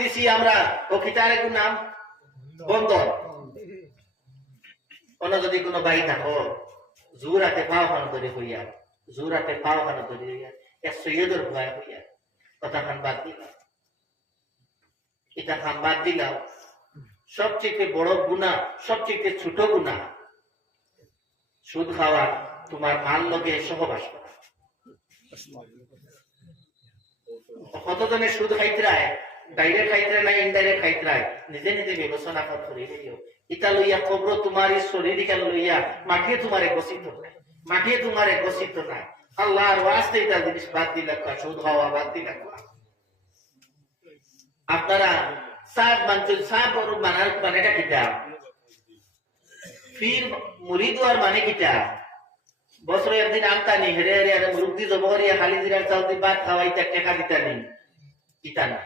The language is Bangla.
দিছি আমরা ও কিতার এক নাম বন্দর। কোন যদি কোনো ভাই থাকো জুরাতে পাও খানো ধরে হইয়া, জুরাতে পাও খানো ধরে হইয়া এক সৈয়দর ভয় হইয়া কথা খান বাদ দিলাম, এটা খান বাদ দিলাম। সবচেয়ে বড় গুনাহ, সবচেয়ে ছোট গুনাহ সুদ খাওয়া, তোমার মাল লগে সহবাস করা। কতজনের সুদ খাইতরায়, ডাইরেক্ট খাইতরায় না ইনডাইরেক্ট খাইতরায়, নিজে নিজে বিবেচনা করে দিও। ইটা লইয়া কবর তোমার শরীর লইয়া মাটিয়ে তোমার গছিত নাই, মাটিয়ে তোমার গছিত নাই। আল্লাহর ওয়াস্তে এটা জিনিস বাদ দিলা, সুদ খাওয়া বাদ দিলা। আপনারা সাত মানছেন, সাত মানার মানেটা কিতা? ফির মুরিদ আর মানে কিতা? বছরে একদিন আমতানি হেরে হেরে মুরুব্বি জব করিয়া খালি জিরার চাউল দি ভাত খাওয়াইতে টাকা দিতা নি, কিতা না।